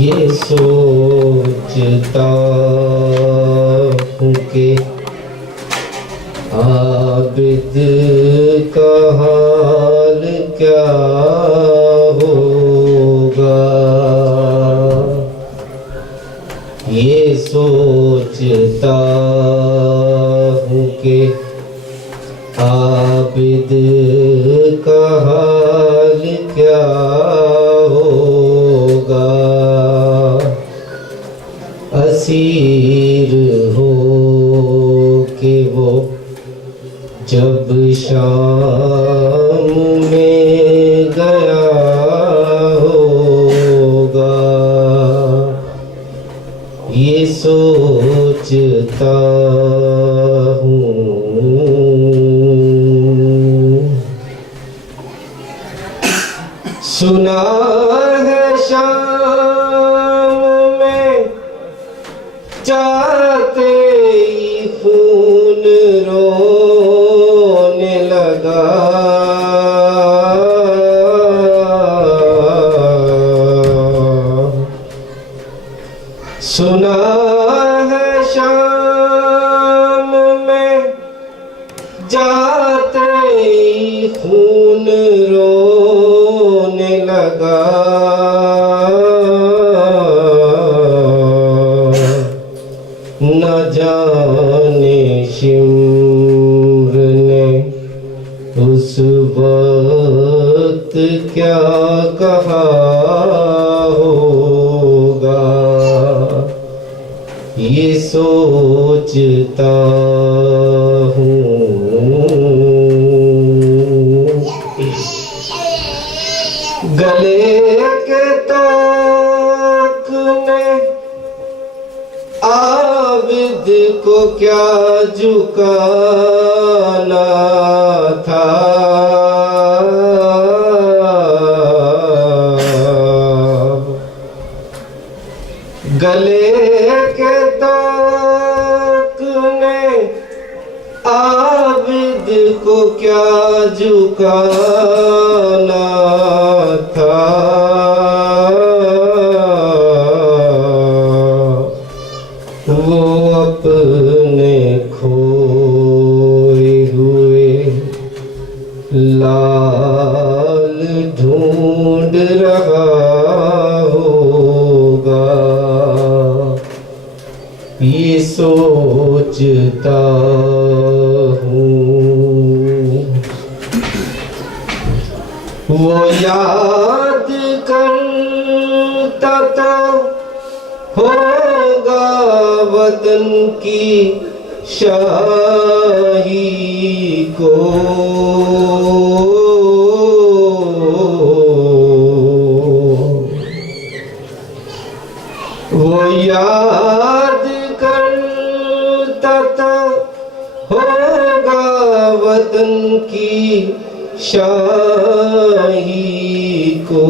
یہ سوچتا ہوں کہ عابد کا حال کیا ہوگا، یہ سوچتا ہوں کہ عابد کا حال کیا ہوگا، اسیر ہو کہ وہ جب شام میں گیا ہوگا، یہ سوچتا ہوں۔ سنا ہے شام میں جاتے ہی خون رونے لگا، سنا ہے شام میں جاتے ہی خون رونے لگا، نہ جانے شمر نے اس وقت کیا کہا ہوگا، یہ سوچتا ہوں۔ گلے کے توق نے عابد کو کیا جھکانا تھا، گلے کے توق نے عابد کو کیا جھکانا تھا، وہ اپنے کھوئے ہوئے لال ڈھونڈ رہا ہوگا، یہ سوچتا ہوں۔ وہ یاد کرتا تو ہوگا وطن کی شاہی کو، وہ یاد کرتا تو ہوگا وطن کی شاہی کو،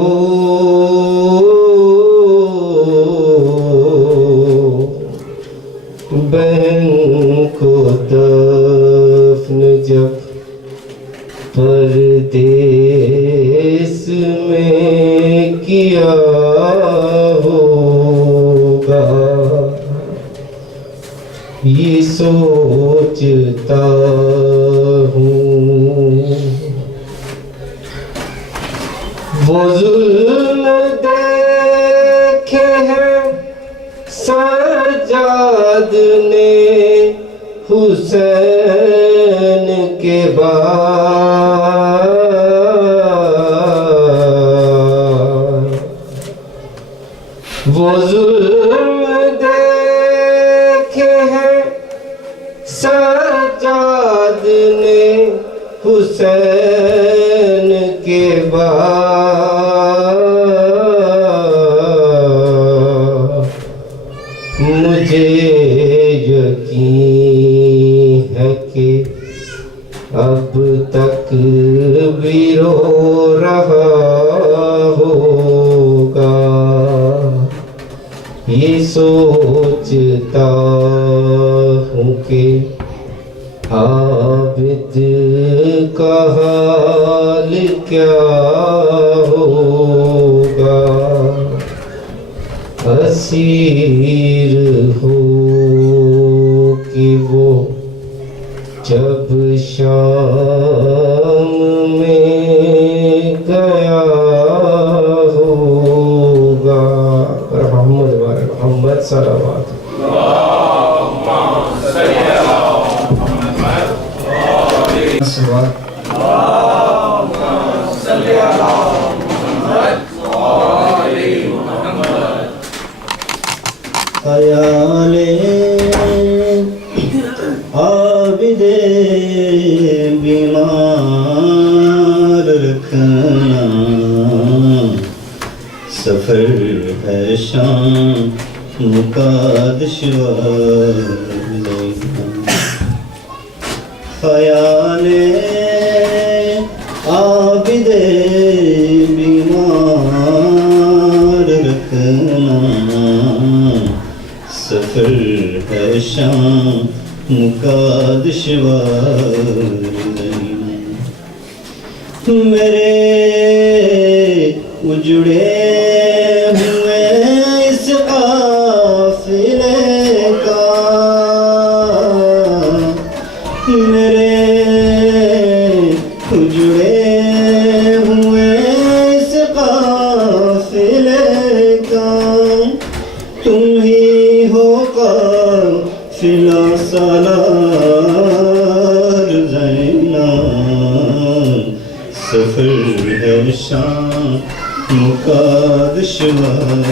بہن کو دفن جب پردیس میں کیا ہوگا، یہ سوچتا ہوں۔ وہ ظلم دیکھے ہیں سجاد نے حسین کے بعد، وہ ظلم دیکھے ہیں سجاد نے حسین کے بعد، مجھے یقین ہے کہ اب تک بھی رو رہا ہوگا، یہ سوچتا ہوں کہ عابد کا حال کیا ہوگا، اسیر ہو کہ وہ جب شام میں گیا ہوگا۔ محمد وعلی محمد صلوات۔ خیال عابد بیمار رکھنا، سفر ہے شام کا دشوار لینا۔ خیال عابد بیمار رکھنا، سفر ہے شام کا دشوار لینا۔ میرے اجڑے ہوئے اس قافلے کا، میرے اجڑے ہوئے اس قافلے کا، تم ہی ہو قافلہ سالار زینا، سفر ہے شام کا دشوار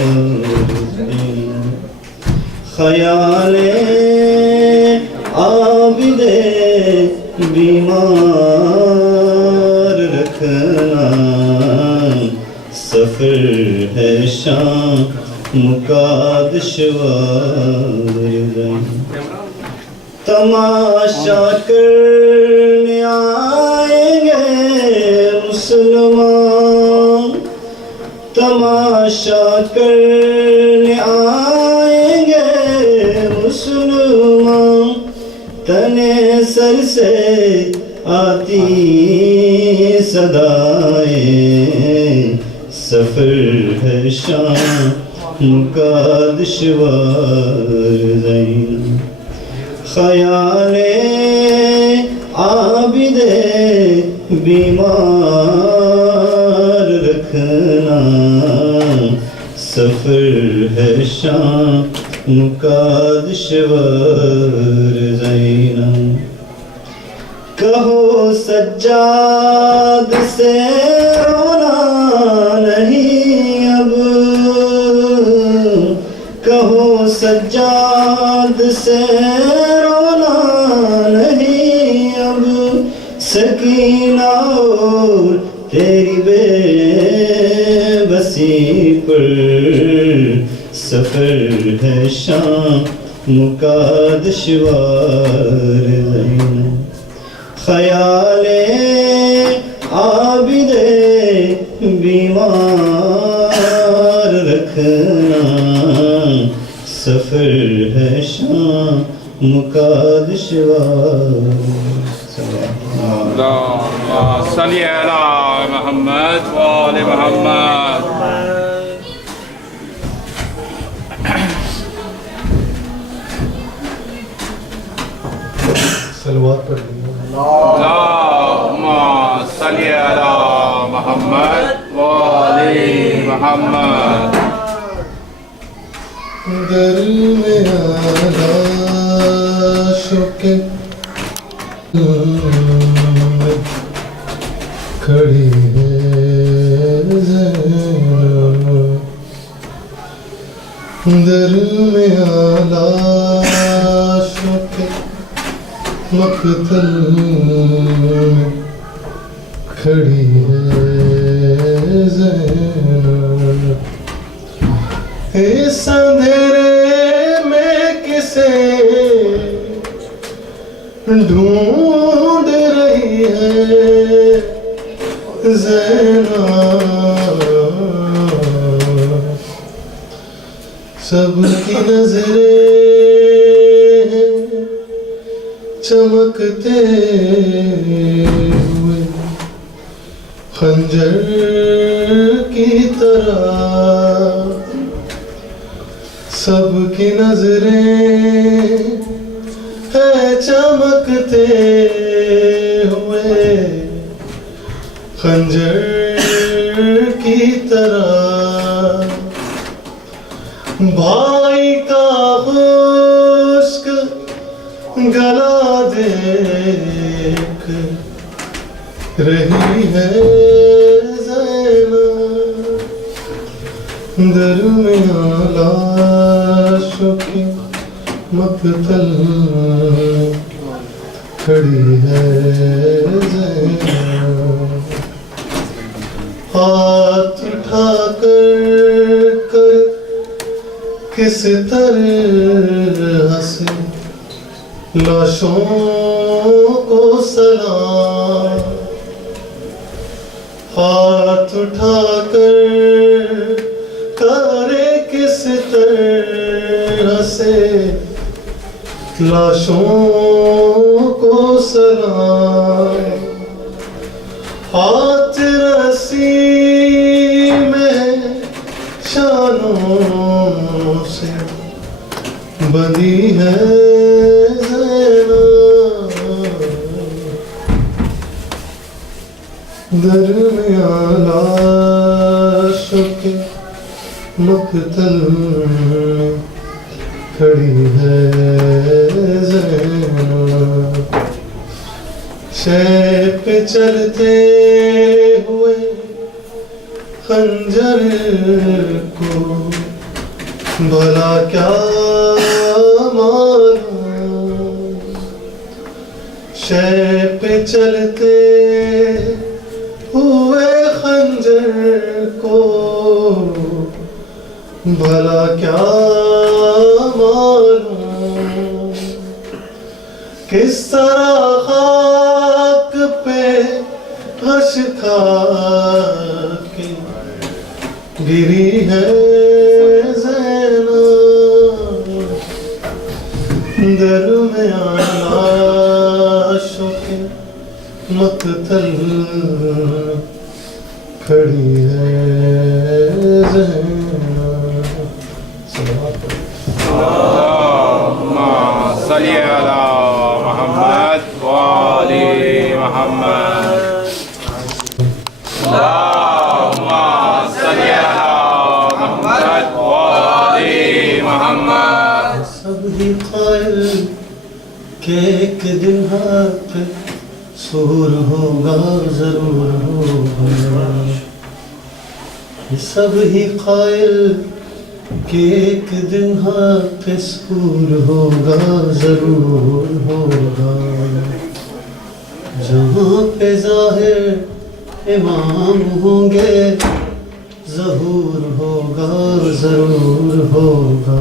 زینا۔ خیال عابد بیمار رکھنا، سفر ہے شام کا دشوار زینا۔ تماشا کرنے آئیں گے مسلمان، تماشا کرنے آئیں گے مسلمان، تنے سر سے آتی صدائیں، سفر ہے شام کا دشوار زینا۔ خیال عابد بیمار رکھنا، سفر ہے شام کا دشوار زینا۔ کہو سجاد سے رونا نہیں اب، کہو سجاد سے رونا نہیں اب، سکینہ اور تیری بے بسی پر، سفر ہے شام کا دشوار زینا۔ خیال عابد بیمار رکھنا، سفر ہے شام کا دشوار۔ اللهم صل على محمد وآل محمد۔ صلوات پڑھ لیں۔ اللهم صل على محمد وآل محمد۔ درمیان شوکے کھڑی ہے زینب، درمیان شوکے مقتل میں کھڑی ہے زینب، اس اندھیرے میں کسے ڈھونڈ رہی ہے زینب، سب کی نظریں چمکتے ہوئے خنجر کی طرح سب کی نظریں ہے چمکتے ہوئے خنجر کی طرح بھائی کا خشک گلا دیکھ رہی ہے زینب درمیان لاشوں کے مقتل کھڑی ہے زینب ہاتھ اٹھا کر کس طرح سے لاشوں کو سلام ہاتھ اٹھا کر کرے کس طرح سے لاشوں کو سلام ہاتھ رسی میں شانوں سے بندھی ہے درمیان لاشوں کے مقتل میں کھڑی ہے زینب شے پہ چلتے ہوئے خنجر کو بھلا کیا معلوم شے پہ چلتے ہوئے خنجر کو بھلا کیا معلوم کس طرح خاک پہ غش کھا کے گری ہے زینب درمیان لاشوں کے مقتل کھڑی ہے زینب اللہم صلی علی محمد وآل محمد اللہم صلی علی محمد وآل محمد سب ہی قائل کہ ایک دن حق سور ہوگا ضرور ہوگا سب ہی قائل کہ ایک دن حق سور ہوگا ضرور ہوگا جہاں پہ ظاہر امام ہوں گے ظہور ہوگا ضرور ہوگا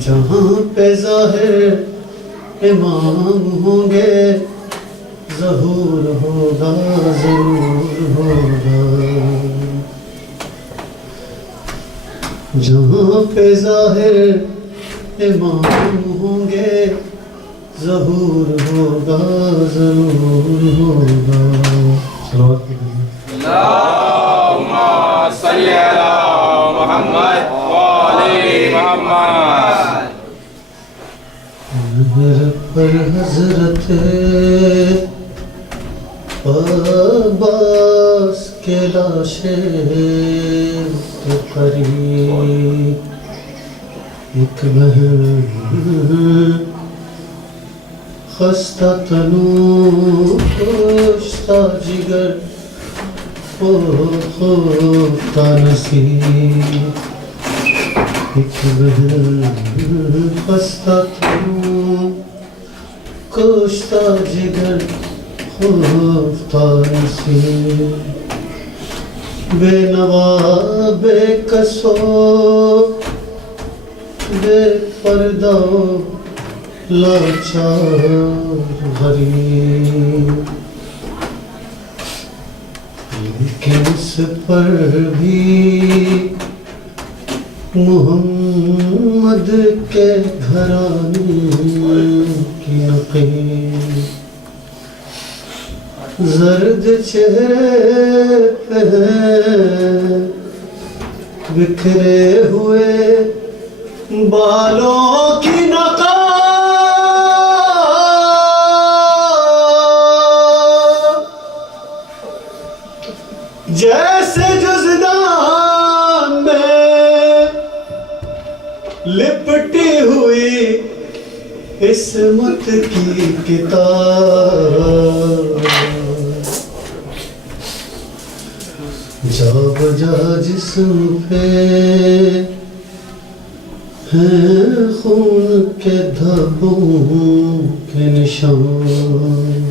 جہاں پہ ظاہر امام ہوں گے ظہور ہوگا ضرور ہوگا جہاں پہ ظاہر امام ہوں گے ظہور ہوگا ضرور ہوگا اللہم صلی علی محمد وآل محمد مہر پر حضرت عباس کے لاشیں کے قریب ایک بہن خستہ تنو کشتہ جگر خفتہ نصیب ایک بہن خستہ تنو کشتہ جگر خفتہ نصیب بے نوا بے کسو بے پردہ لاچار غریب لیکن اس پر بھی محمد کے گھرانے یقین زرد چہرے پہ بکھرے ہوئے بالوں کی نقاب جیسے جزدان میں لپٹی ہوئی عصمت کی کتاب جا بجا جسم پہ ہیں خون کے دھبوں کے نشان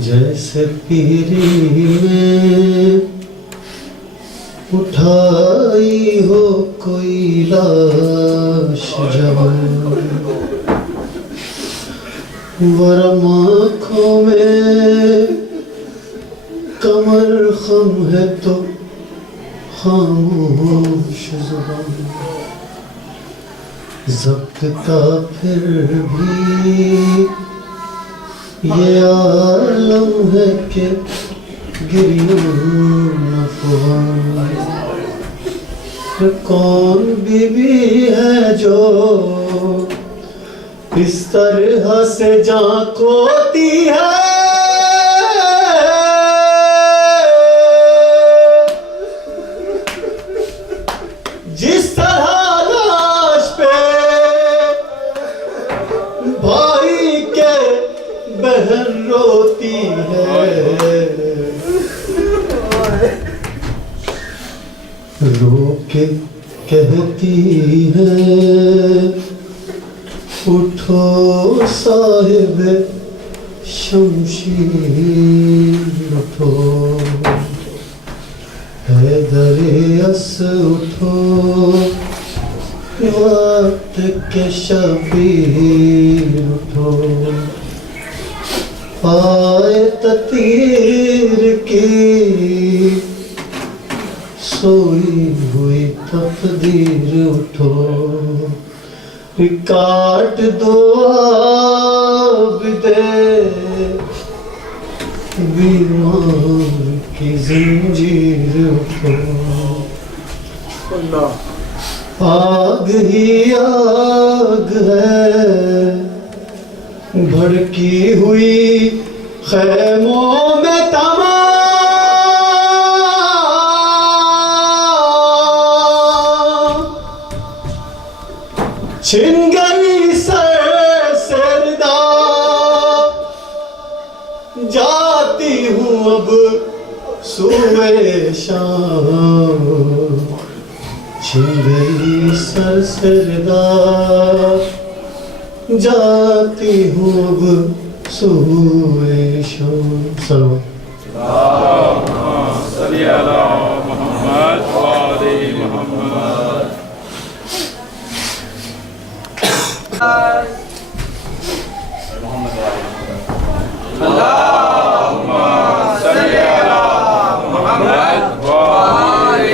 جیسے پیری میں اٹھائی ہو کوئی لاش جوان ورم آنکھوں میں کمر خم ہے تو خاموش زبان ضبط کا پھر بھی یہ عالم ہے کہ گریوں افغان کون بی بی ہے جو اس طرح سے جان کھوتی ہے جس طرح لاش پہ بھائی کے بہن روتی ہے رو کے کہتی ہے اٹھو صاحب شمشیر اٹھو حیدر اس اٹھو وقت کے شبیر اٹھو آئے تیر کی سوئی ہوئی تقدیر اٹھو کاٹ دو عابدے بیمار کی زنجیر اٹھو آگ ہی آگ ہے بھڑکی ہوئی خیموں میں تمام چھن گئی سردہ جاتی ہوں اب سوئے شام چھن گئی سردہ جاتی ہوں اب سوئے شام سلام اللہم صلی علی محمد و آل محمد اللہم صلی علی محمد و آل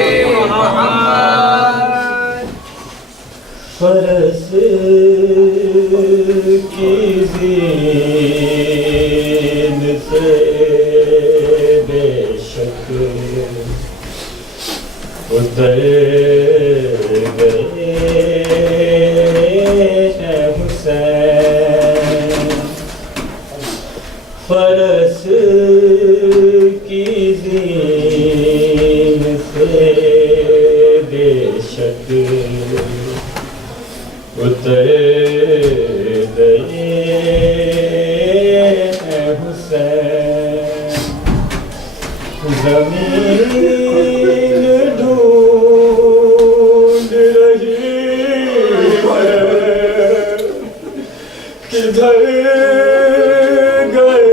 محمد فرس کی زین سے بے شک اتر گئے ہیں حسین فرس کی زین سے بے شک اتر گئے ہیں حسین زمین ڈھونڈ رہی ہے کدھر گئے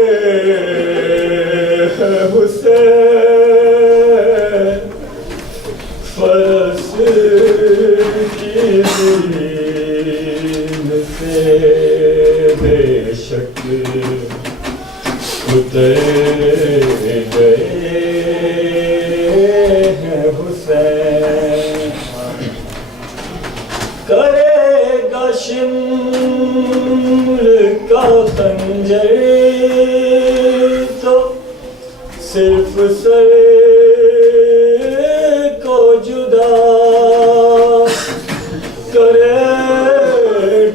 ہیں حسین فرس کی زین سے بے شک اتر گئے ہیں حسین کرے گا شمشیر خنجر تو صرف سر کو جدا کرے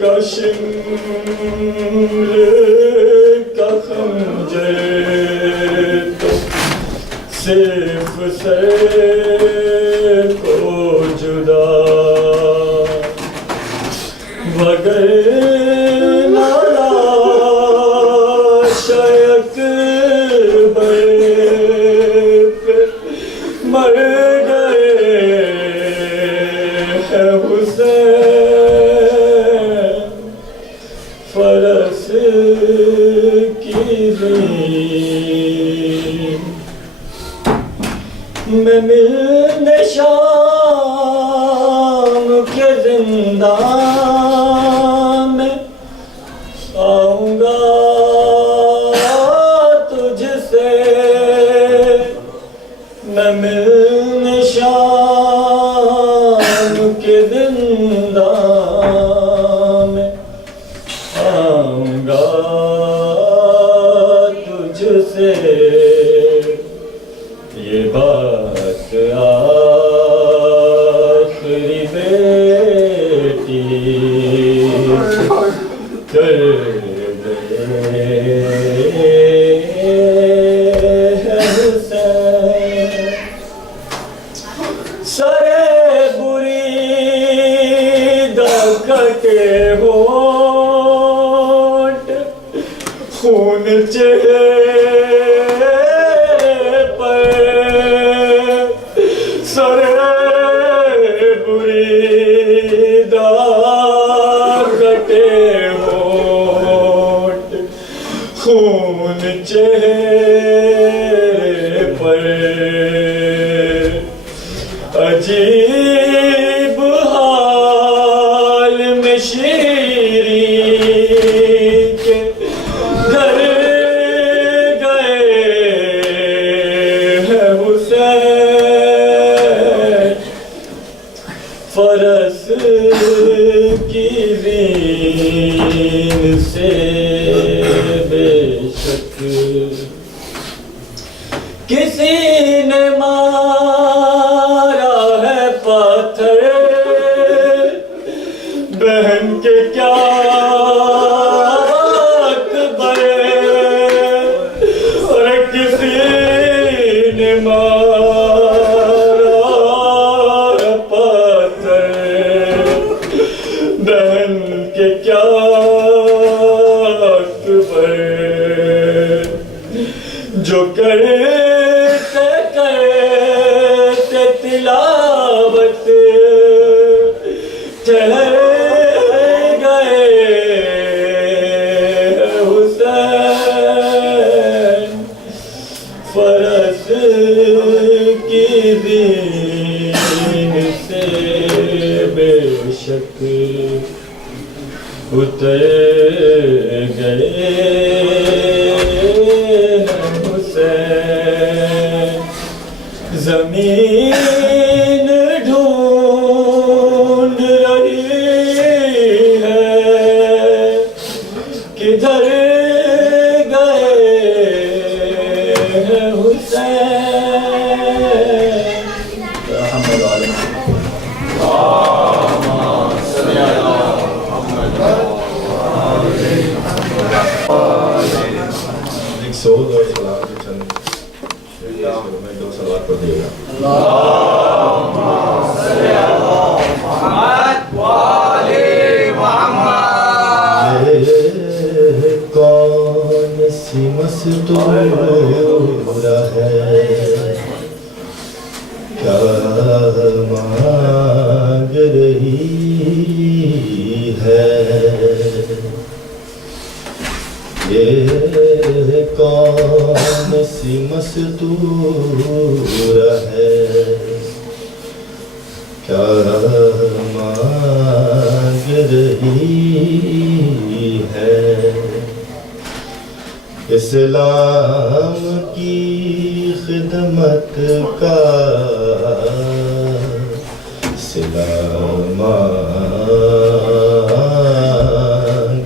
گا شمر کا خنجر تو صرف سر کو جدا وگرنہ شیک پہ مر گئے ہیں حسین فرس کی زین میں ملنے شام کے زندان میں آؤں گا تجھ سے میں ملنے شام کے زندان میں آؤں گا تجھ سے یہ بات آخری بیٹی کر دے حسین سرے بری دکھتے ہونٹ خون چہرے پر سرے بری دکھتے ہونٹ خون چہرے پر عجیب حال میں شیری کے گھر گئے ہیں حسین فرس کی زین سے بے شک کسی نے مارا ہے پتھر بہن کے کیا اکبر اور کسی نے مارا ہے پتھر بہن کے کیا اکبر جو کرتے کرتے تلاوت ٹھہر گئے حسین فرس کی زین سے بے شک اتر گئے حسین زمین ڈھونڈ رہی ہے کدھر گئے ہیں حسین ایک سعود اور سلام کے چند میں دو سلوات پڑھ دیے گا اللہم صلی علی محمد وآلِ محمد یہ کون سی مستور ہے کیا مانگ رہی ہے یہ کون سی مستور ہے کیا مانگ رہی ہے اسلام کی خدمت کا صلہ مانگ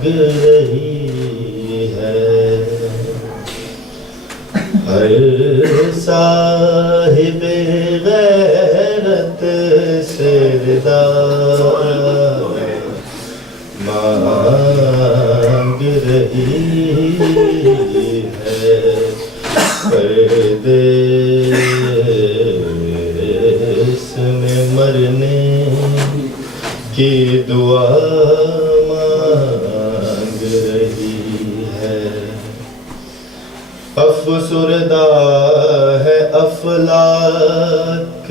رہی مانگ رہی ہے، پردیس میں مرنے کی دعا مانگ رہی ہے۔ افسردہ ہے افلاک،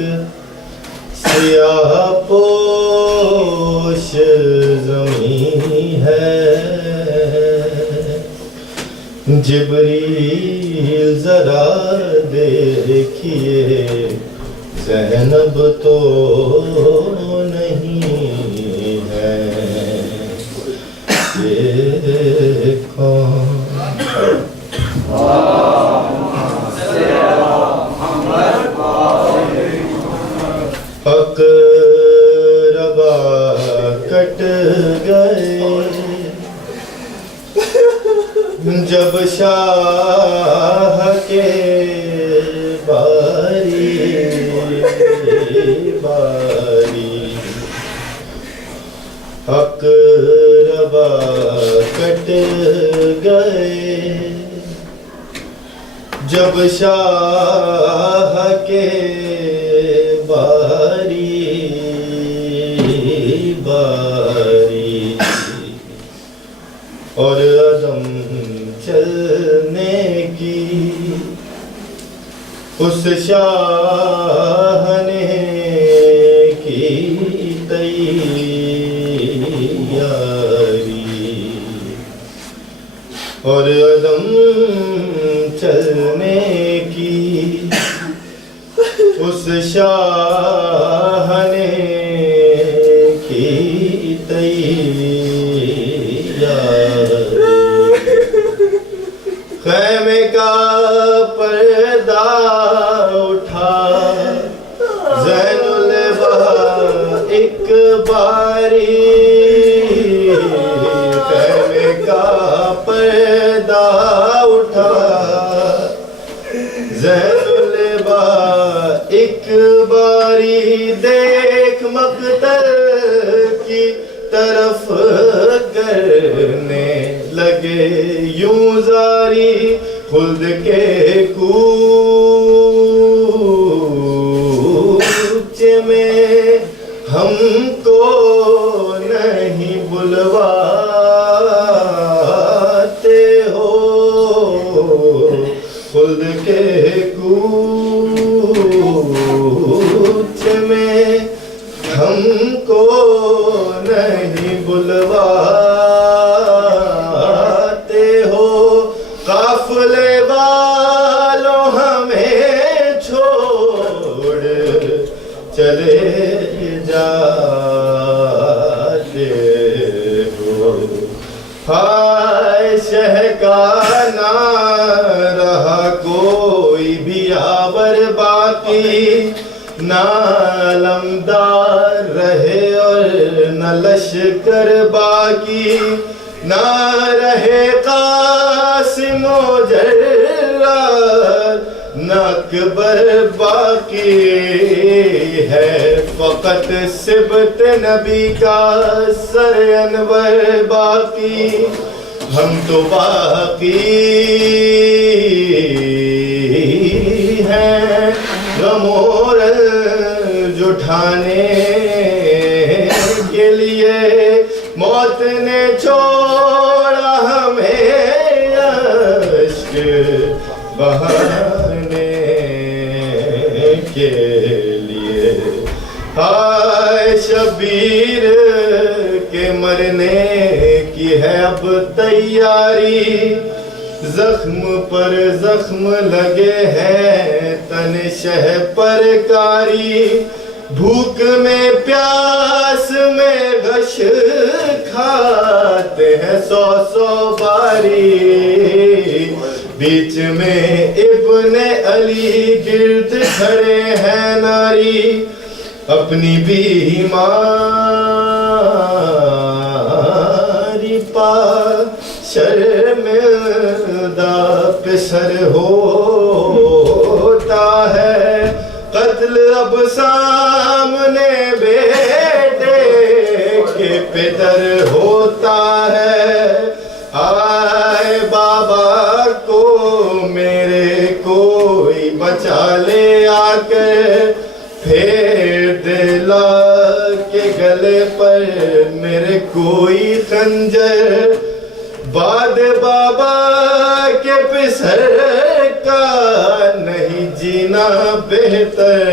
سیاہ پوش زمین ہے، جبریل ذرا دیکھیے زینب تو نہیں ہے، یہ کون؟ اقربا کٹ گئے جب شاہ کے باری باری، اقربا کٹ گئے جب شاہ کے باری باری، اور عدم چلنے کی اس شاہ نے کی تیاری، اور عدم چلنے کی اس شاہ نے کی تیاری، خیمے کا پردہ اٹھا زین البہا ایک باری، خیمے کا پردہ اٹھا زین البہا ایک باری، دیکھ مقتل کی طرف کرنے لگے یوں زاری، خلد کے کوچے میں ہم کو نہیں بلواتے ہو، خلد کے کوچے میں ہم کو نہیں بلواتے ہو، قافلے والوں ہمیں چھوڑ چلے جاتے ہو، ہائے شہ کا نہ رہا کوئی بھی آور باقی، نہ علمدار رہے اور نہ لشکر باقی، نہ رہے قاسم و جرار، نہ اکبر باقی ہے، فقط سبت نبی کا سر انور باقی، ہم تو باقی ہیں غم و رنج اٹھانے کے لیے، موت نے چھوڑا ہمیں اشک بہانے کے لیے، ہائے شبیر کے مرنے کی ہے اب تیاری، زخم پر زخم لگے ہیں تن شہ پر کاری، بھوک میں پیاس میں غش کھاتے ہیں سو سو باری، بیچ میں ابن علی گرد کھڑے ہیں ناری، اپنی بیماری پا شرمندہ پسر ہوتا ہے، قتل اب سامنے بیٹے کے پدر ہوتا کوئی خنجر بعد بابا کے پسر کا نہیں جینا بہتر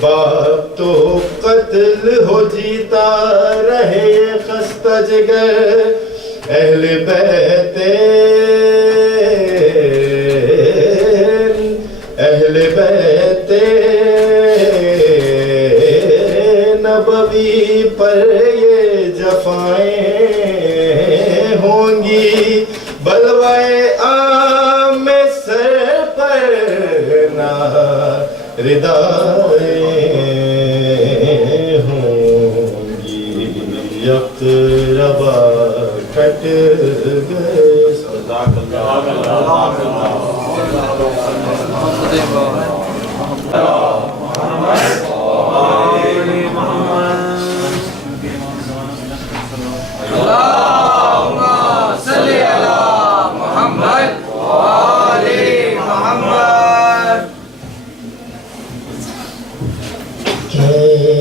باپ تو قتل ہو جیتا رہے خستہ جگر اہل بیت نبوی پر یہ جفائیں ہوں گی بلوائے عام میں سر پر نہ ردائیں ہوں گی یقربا کٹ گئے صدق اللہ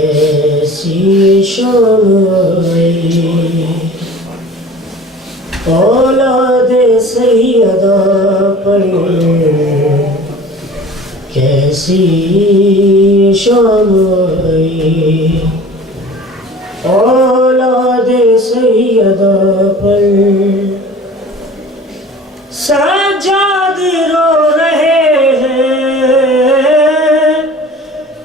کیسی شمعی اولاد سیدہ پر کیسی شمعی اولاد سیدہ پر سجاد رو رہے ہیں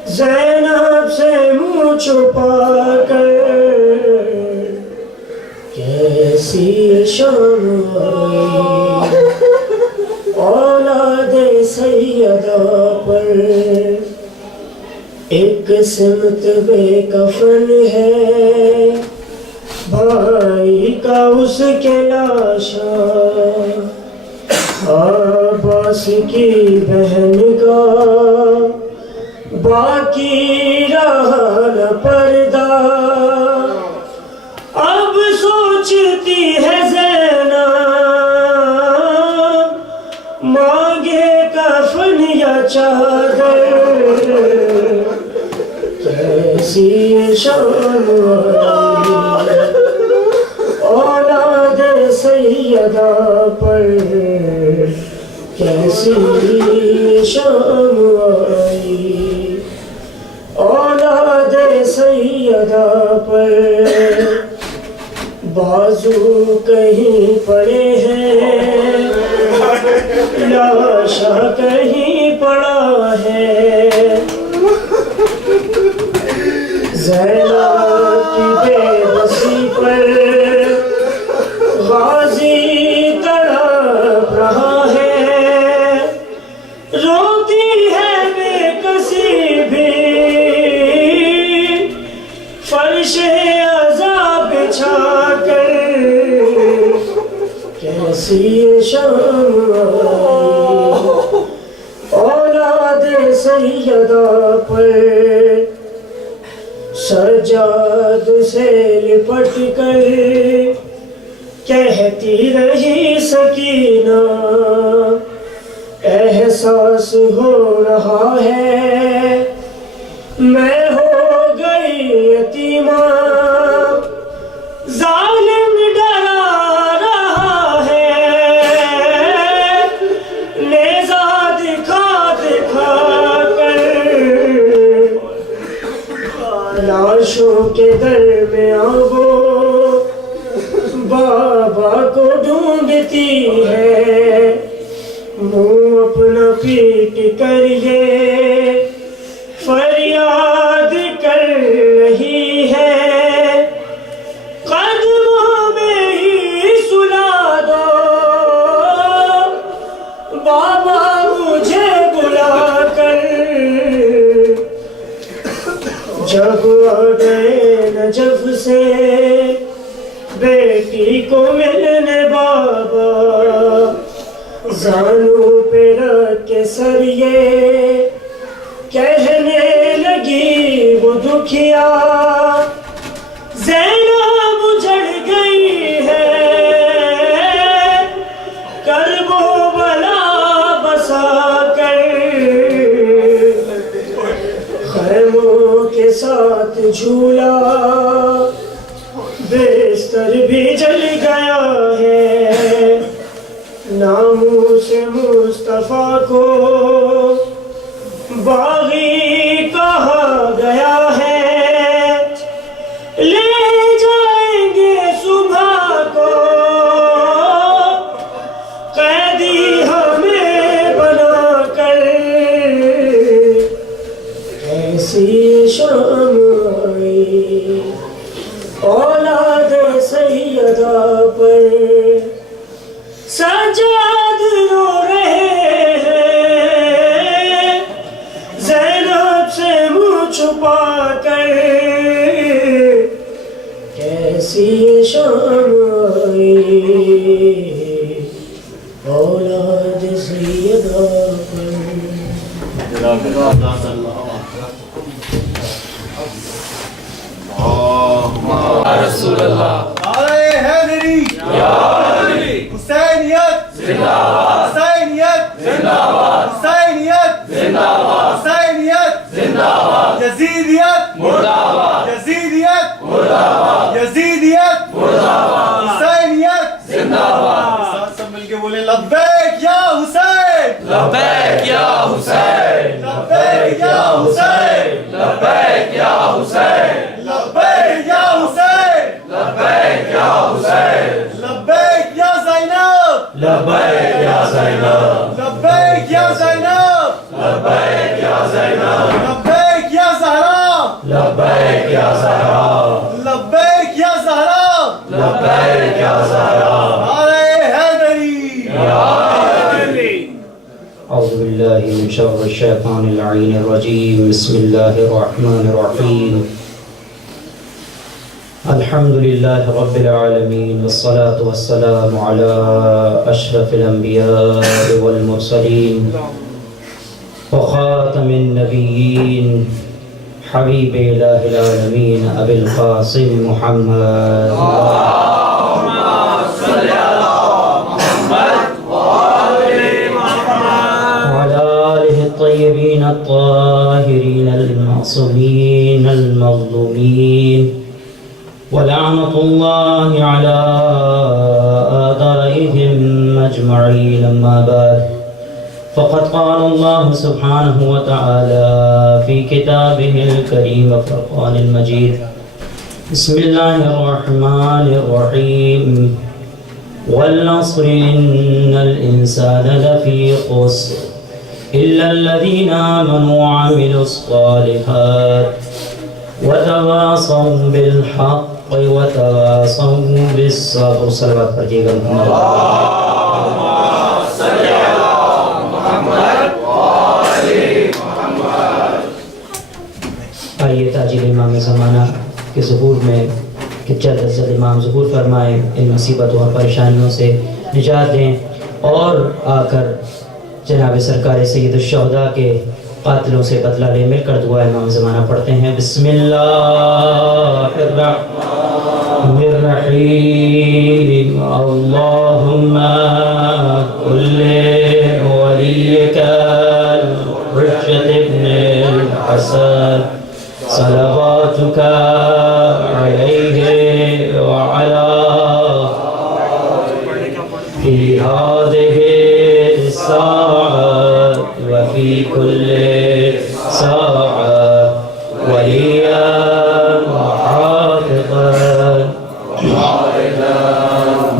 زینب سے منہ چھپا کر کیسی شمعی اولاد سیدہ پر ایک سمت بے کفن ہے بھائی کا اس کے لاشا عباس کی بہن کا باقی رہا نہ پردہ اب سوچتی ہے زینب مانگے کفن یا چادر کیسی شمعی اولاد سیدہ پر کیسی شمعی اولاد سیدہ پر بازو کہیں پڑے ہیں لاشا کہیں پڑا ہے زینب کی بے بسی پر غازی تڑپ رہا ہے روتی ہے بے کسی بھی فرش عذاب بچھا کر کیسی شمعی اولاد سیدہ پر سجاد سے لپٹ کر کہتی رہی سکینہ احساس ہو رہا ہے میں ہو گئی یتیمہ ظالم ڈرا رہا ہے نیزہ دکھا دکھا کر لاشوں کے درمیان وہ بابا کو ڈھونڈتی ہے منہ اپنا پیٹ کر یہ فریاد کر رہی ہے قدموں میں ہی سلا دو بابا مجھے بلا کر جب آ گئے نجف سے بیٹی کو ملنے بابا زانوں پہ رکھ کے سر یہ کہنے لگی وہ دکھیا زینب اجڑ گئی ہے کرب و بلا بسا کر خیموں کے ساتھ جھولا جل گیا ہے، ناموس مصطفیٰ کو باغی کہا گیا ہے، لے جائیں گے صبح کو قیدی ہمیں بنا کر، ایسی شام آئی اولاد سیدہ پر، سجاد رو رہے ہیں زینب سے منہ چھپا کر، کیسی شام آئی اولاد سیدہ پر۔ رسول اللہ نعرہ حیدری حسینیت زندہ باد، حسینیت زندہ باد، حسینیت زندہ باد، حسینیت زندہ باد، یزیدیت مردہ باد، یزیدیت مردہ باد، یزیدیت مردہ باد، حسینیت زندہ باد۔ سب مل کے بولیں لبیک یا حسین، لبیک یا حسین، لبیک یا حسین، لبیک یا حسین، لبیک یا حسین، لبیک یا حسین، لبیک یا زینب، لبیک یا زینب، لبیک یا زینب، لبیک یا زینب، لبیک یا زہرا، لبیک یا زہرا، لبیک یا زہرا، لبیک یا زہرا، نعرہ حیدری۔ اعوذ باللہ من شر الشیطان اللعین الرجیم، بسم اللہ الرحمن الرحیم، الحمد للہ رب العالمین، والصلاة والسلام علی اشرف الانبیاء والمرسلین وخاتم النبیین حبیب الہ العالمین ابی القاسم محمد الطيبين الطاهرين المعصومين المظلومين، ولعنة الله على آبائهم أجمعين. أما بعد، فقد قال الله سبحانه وتعالى في كتابه الكريم والفرقان المجيد، بسم الله الرحمن الرحيم، والعصر إن الإنسان لفي خسر إلا الذين آمنوا وعملوا الصالحات وتواصوا بالحق وتواصوا بالصبر. صلوات پڑھیے گا محمد. آئیے تاجر امام زمانہ کے ظہور میں کہ جلد از جلد امام ظہور فرمائیں، ان مصیبتوں اور پریشانیوں سے نجات دیں، اور آ کر جناب سرکار سید الشہداء کے قاتلوں سے بدلہ لے. مل کر دعا امام زمانہ پڑھتے ہیں. بسم اللہ الرحمن الرحیم، اللہم کل ولیک الرشد ابن الحسن صلواتک علیہ وعلا فی هذه الساعة وفي كل ساعة وليا وحافظا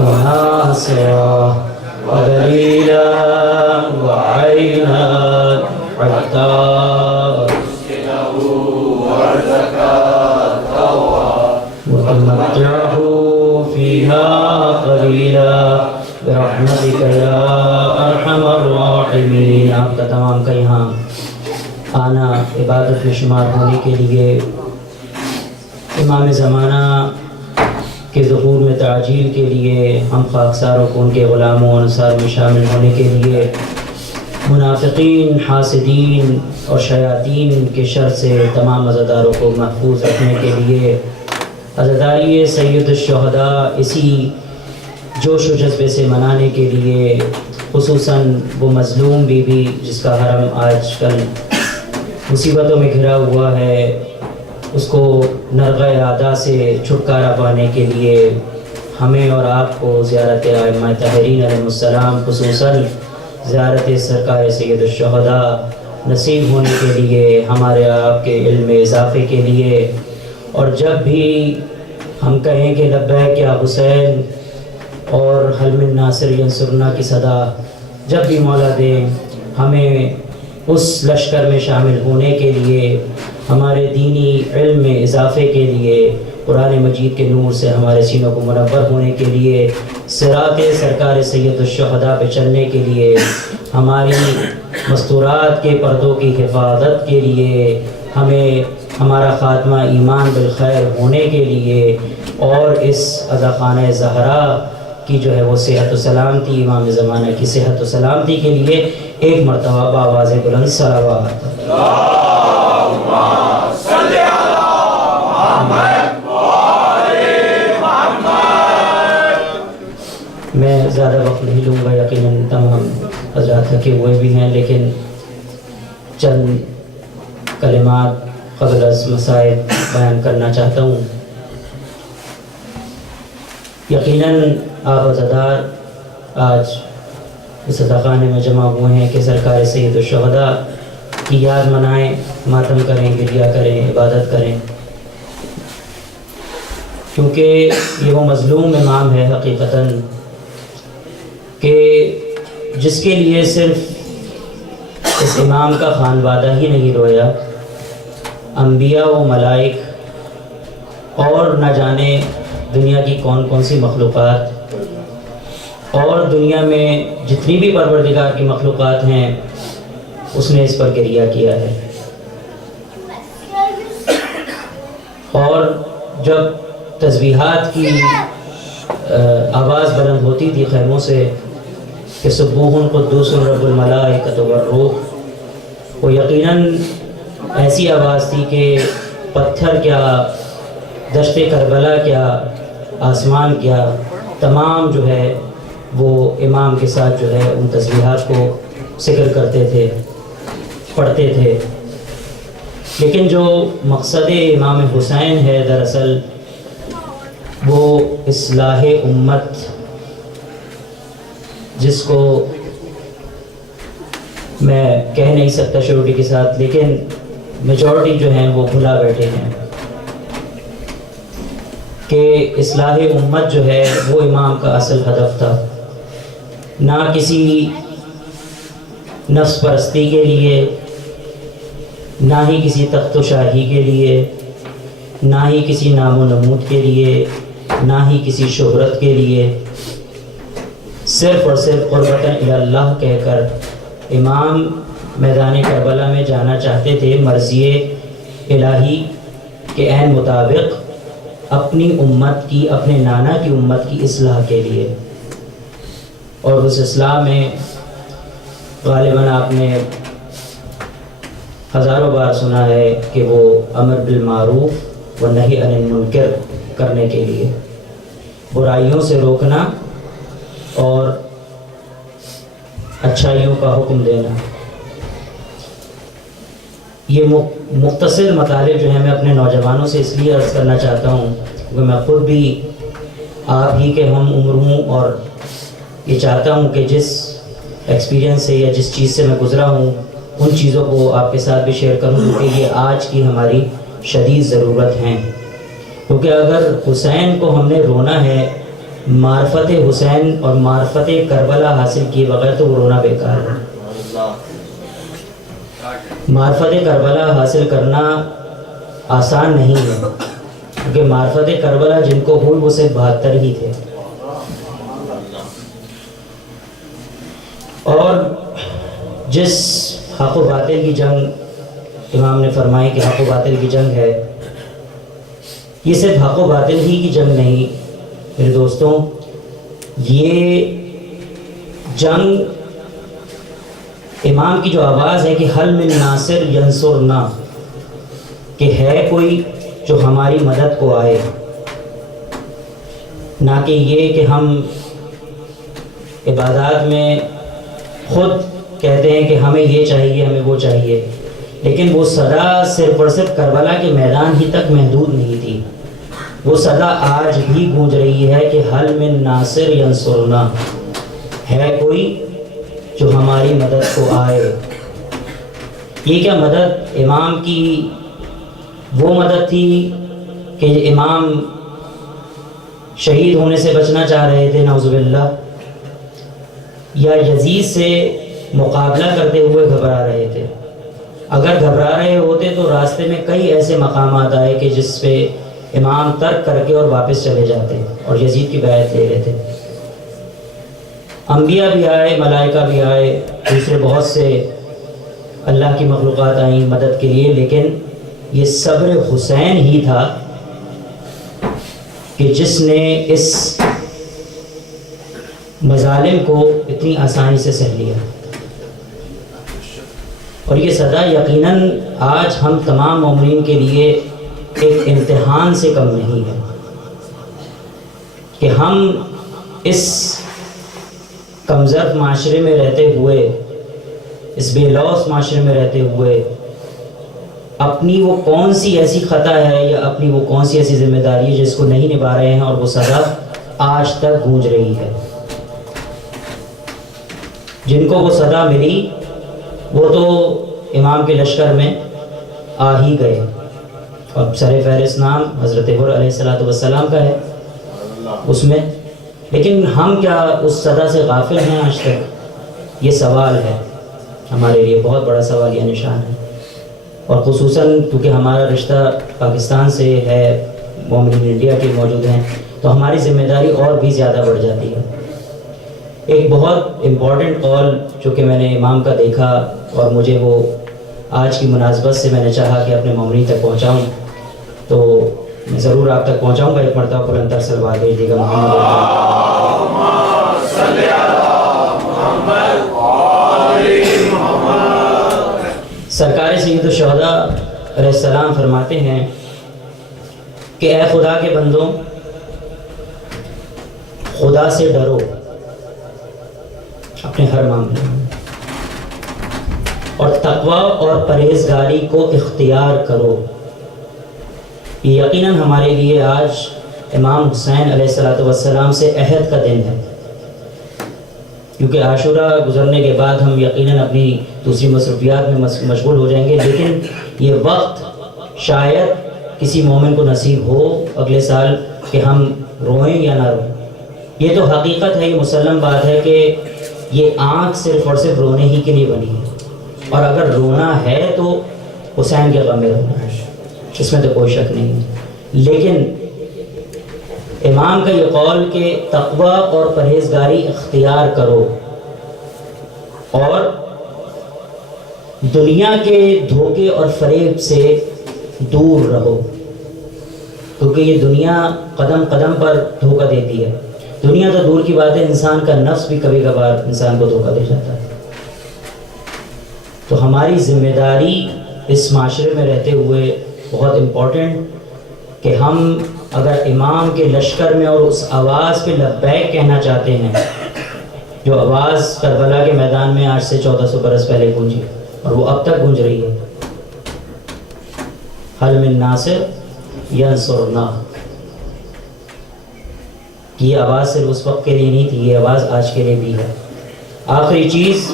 وناصرا ودليلا وعينا حتى وتمتعه فيها قليلا برحمتك يا ارحم الراحمین. آپ کا تمام کا یہاں آنا عبادت میں شمار ہونے کے لیے، امام زمانہ کے ظہور میں تعجیل کے لیے، ہم خاکساروں کو ان کے غلاموں اور انصار میں شامل ہونے کے لیے، منافقین، حاسدین اور شیاطین کے شر سے تمام عزاداروں کو محفوظ رکھنے کے لیے، عزاداری سید الشہداء اسی جوش و جذبے سے منانے کے لیے، خصوصاً وہ مظلوم بی بی جس کا حرم آج کل مصیبتوں میں گھرا ہوا ہے، اس کو نرغہ اعداء سے چھٹکارا پانے کے لیے ہمیں اور آپ کو زیارت ائمہ طاہرین علیہ السلام خصوصاً زیارت سرکار سید الشہداء نصیب ہونے کے لیے، ہمارے آپ کے علم میں اضافے کے لیے، اور جب بھی ہم کہیں کہ لبیک یا حسین اور حل من ناصر ینصرنا کی صدا جب بھی مولا دیں، ہمیں اس لشکر میں شامل ہونے کے لیے، ہمارے دینی علم میں اضافے کے لیے، قرآن مجید کے نور سے ہمارے سینوں کو منور ہونے کے لیے، صراط سرکار سید الشہداء پہ چلنے کے لیے، ہماری مستورات کے پردوں کی حفاظت کے لیے، ہمیں ہمارا خاتمہ ایمان بالخیر ہونے کے لیے، اور اس عزا خانہ زہرا کی جو ہے وہ صحت و سلامتی، امام زمانہ کی صحت و سلامتی کے لیے ایک مرتبہ بآواز بلند صلوات۔ میں زیادہ وقت نہیں لوں گا، یقیناً تمام حضرات تھکے ہوئے بھی ہیں، لیکن چند کلمات قبل از مسائل بیان کرنا چاہتا ہوں۔ یقیناً آپ عزادار آج اس عطاخانے میں جمع ہوئے ہیں کہ سرکار سید الشہداء کی یاد منائیں، ماتم کریں، گریہ کریں، عبادت کریں، کیونکہ یہ وہ مظلوم امام ہے حقیقتاً کہ جس کے لیے صرف اس امام کا خانوادہ ہی نہیں رویا، انبیاء و ملائک اور نہ جانے دنیا کی کون کون سی مخلوقات اور دنیا میں جتنی بھی پروردگار کی مخلوقات ہیں، اس نے اس پر گریہ کیا ہے۔ اور جب تسبیحات کی آواز بلند ہوتی تھی خیموں سے کہ سبوح قدوس رب الملائکۃ والروح، وہ یقیناً ایسی آواز تھی کہ پتھر کیا، دشت کربلا کیا، آسمان کیا، تمام جو ہے وہ امام کے ساتھ جو ہے ان تسبیحات کو ذکر کرتے تھے، پڑھتے تھے۔ لیکن جو مقصد امام حسین ہے دراصل وہ اصلاح امت، جس کو میں کہہ نہیں سکتا شیورٹی کے ساتھ، لیکن میجورٹی جو ہیں وہ بھلا بیٹھے ہیں کہ اصلاح امت جو ہے وہ امام کا اصل ہدف تھا، نہ کسی نفس پرستی کے لیے، نہ ہی کسی تخت و شاہی کے لیے، نہ ہی کسی نام و نمود کے لیے، نہ ہی کسی شہرت کے لیے، صرف اور صرف قربتاً الی اللہ کہہ کر امام میدان کربلا میں جانا چاہتے تھے، مرضی الہی کے عین مطابق اپنی امت کی، اپنے نانا کی امت کی اصلاح کے لیے۔ اور اس اصلاح میں غالباً آپ نے ہزاروں بار سنا ہے کہ وہ امر بالمعروف و نہی عن المنکر کرنے کے لیے، برائیوں سے روکنا اور اچھائیوں کا حکم دینا۔ یہ مختصر مطالب جو ہیں میں اپنے نوجوانوں سے اس لیے عرض کرنا چاہتا ہوں کہ میں خود بھی آپ ہی کے ہم عمر ہوں، اور یہ چاہتا ہوں کہ جس ایکسپیرینس سے یا جس چیز سے میں گزرا ہوں ان چیزوں کو آپ کے ساتھ بھی شیئر کروں، کیونکہ یہ آج کی ہماری شدید ضرورت ہیں۔ کیونکہ اگر حسین کو ہم نے رونا ہے، معرفت حسین اور معرفت کربلا حاصل کیے بغیر، تو وہ رونا بیکار ہے۔ معرفت کربلا حاصل کرنا آسان نہیں ہے، کیونکہ معرفت کربلا جن کو ہوئی وہ صرف 72 ہی تھے۔ اور جس حق و باطل کی جنگ امام نے فرمائی کہ حق و باطل کی جنگ ہے، یہ صرف حق و باطل ہی کی جنگ نہیں میرے دوستوں، یہ جنگ امام کی جو آواز ہے کہ حل من ناصر ینصرنا، کہ ہے کوئی جو ہماری مدد کو آئے، نہ کہ یہ کہ ہم عبادات میں خود کہتے ہیں کہ ہمیں یہ چاہیے، ہمیں وہ چاہیے، لیکن وہ صدا صرف اور صرف کربلا کے میدان ہی تک محدود نہیں تھی، وہ صدا آج بھی گونج رہی ہے کہ حل من ناصر ینصرنا، ہے کوئی جو ہماری مدد کو آئے۔ یہ کیا مدد امام کی وہ مدد تھی کہ امام شہید ہونے سے بچنا چاہ رہے تھے نعوذ باللہ، یا یزید سے مقابلہ کرتے ہوئے گھبرا رہے تھے؟ اگر گھبرا رہے ہوتے تو راستے میں کئی ایسے مقامات آئے کہ جس پہ امام ترک کر کے اور واپس چلے جاتے اور یزید کی بیعت لے لیتے۔ انبیاء بھی آئے، ملائکہ بھی آئے، دوسرے بہت سے اللہ کی مخلوقات آئیں مدد کے لیے، لیکن یہ صبر حسین ہی تھا کہ جس نے اس مظالم کو اتنی آسانی سے سہ لیا۔ اور یہ صدا یقیناً آج ہم تمام مومنین کے لیے ایک امتحان سے کم نہیں ہے کہ ہم اس کمزور معاشرے میں رہتے ہوئے، اس بے لوث معاشرے میں رہتے ہوئے اپنی وہ کون سی ایسی خطا ہے یا اپنی وہ کون سی ایسی ذمہ داری ہے جس کو نہیں نبھا رہے ہیں، اور وہ صدا آج تک گونج رہی ہے۔ جن کو وہ صدا ملی وہ تو امام کے لشکر میں آ ہی گئے، اب سر فہرست نام حضرت حر علیہ السلام کا ہے اس میں، لیکن ہم کیا اس صدا سے غافل ہیں آج تک؟ یہ سوال ہے ہمارے لیے، بہت بڑا سوال یا نشان ہے۔ اور خصوصاً کیونکہ ہمارا رشتہ پاکستان سے ہے، مومنین انڈیا کے موجود ہیں، تو ہماری ذمہ داری اور بھی زیادہ بڑھ جاتی ہے۔ ایک بہت امپورٹنٹ قول جو کہ میں نے امام کا دیکھا اور مجھے وہ آج کی مناسبت سے میں نے چاہا کہ اپنے مومنین تک پہنچاؤں، تو میں ضرور آپ تک پہنچاؤں گا۔ ایک مرتبہ بلند تر صلوات بھیجیے گا سرکار سید الشہداء علیہ السلام فرماتے ہیں کہ اے خدا کے بندوں، خدا سے ڈرو اپنے ہر معاملے میں، اور تقوی اور پرہیزگاری کو اختیار کرو۔ یہ یقیناً ہمارے لیے آج امام حسین علیہ السلام سے عہد کا دن ہے، کیونکہ عاشورہ گزرنے کے بعد ہم یقیناً اپنی دوسری مصروفیات میں مشغول ہو جائیں گے، لیکن یہ وقت شاید کسی مومن کو نصیب ہو اگلے سال کہ ہم روئیں یا نہ روئیں۔ یہ تو حقیقت ہے، یہ مسلم بات ہے کہ یہ آنکھ صرف اور صرف رونے ہی کے لیے بنی ہے، اور اگر رونا ہے تو حسین کے غم میں رونا ہے، اس میں تو کوئی شک نہیں ہے۔ لیکن امام کا یہ قول کہ تقوی اور پرہیزگاری اختیار کرو اور دنیا کے دھوکے اور فریب سے دور رہو، کیونکہ یہ دنیا قدم قدم پر دھوکہ دیتی ہے۔ دنیا تو دور کی بات ہے، انسان کا نفس بھی کبھی کبھار انسان کو دھوکہ دے جاتا ہے۔ تو ہماری ذمہ داری اس معاشرے میں رہتے ہوئے بہت امپورٹنٹ کہ ہم اگر امام کے لشکر میں اور اس آواز پہ لبیک کہنا چاہتے ہیں، جو آواز کربلا کے میدان میں آج سے 1400 برس پہلے گونجی اور وہ اب تک گونج رہی ہے، حل من ناصر ینصرنا، یہ آواز صرف اس وقت کے لیے نہیں تھی، یہ آواز آج کے لیے بھی ہے۔ آخری چیز